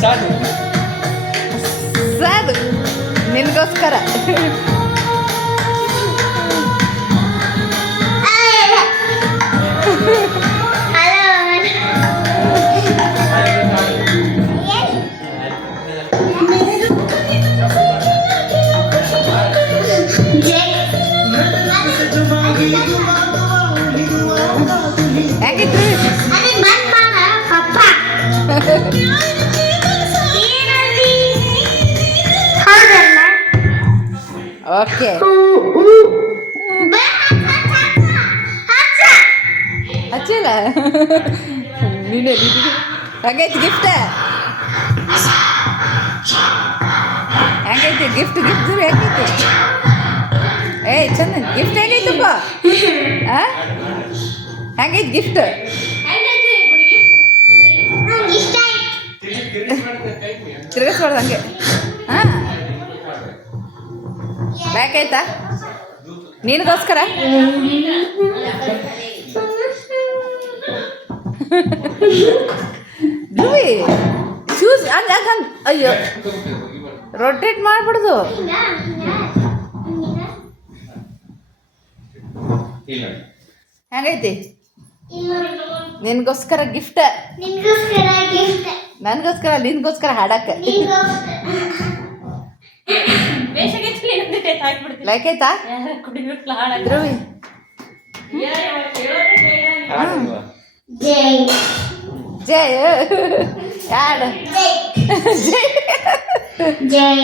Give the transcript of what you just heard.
ಸಾದು ನಿನಗೋಸ್ಕರ. ಹೇಗಿತ್ತು? ಓಕೆ ಹಚ್ಚಿಲ್ಲ ನೀನೇ ಹೆಂಗೈತಿ ಗಿಫ್ಟ್? ಹೆಂಗೈತಿ ಗಿಫ್ಟ್? ಗಿಫ್ಟ್ ಹೆಂಗೈತಿ? ಏಯ್ ಚಂದ ಗಿಫ್ಟ್ ಹೇಗೈತಪ್ಪ? ಹೆಂಗೈತಿ ಗಿಫ್ಟ್? ತಿರ್ಗಿಸ್ಬಾರ್ದು ಹಂಗೆ. ಹಾಂ ಬ್ಯಾಕಾಯ್ತಾ ನಿನಗೋಸ್ಕರ? ಧ್ರುವಿ ಶೂಸ್ ಹಂಗೆ ಹಂಗೆ ಅಯ್ಯೋ ರೊಟೇಟ್ ಮಾಡ್ಬಿಡ್ದು. ಹೆಂಗೈತಿ? ನಿನ್ಗೋಸ್ಕರ ಗಿಫ್ಟ್. ನನಗೋಸ್ಕರ ನಿನ್ಗೋಸ್ಕರ ಹಾಡಕ್ಕೆ ಲೈಕ್ ಆಯ್ತಾ ಧ್ರುವಿ? ಜಯ ಯಾಡ ಜಯ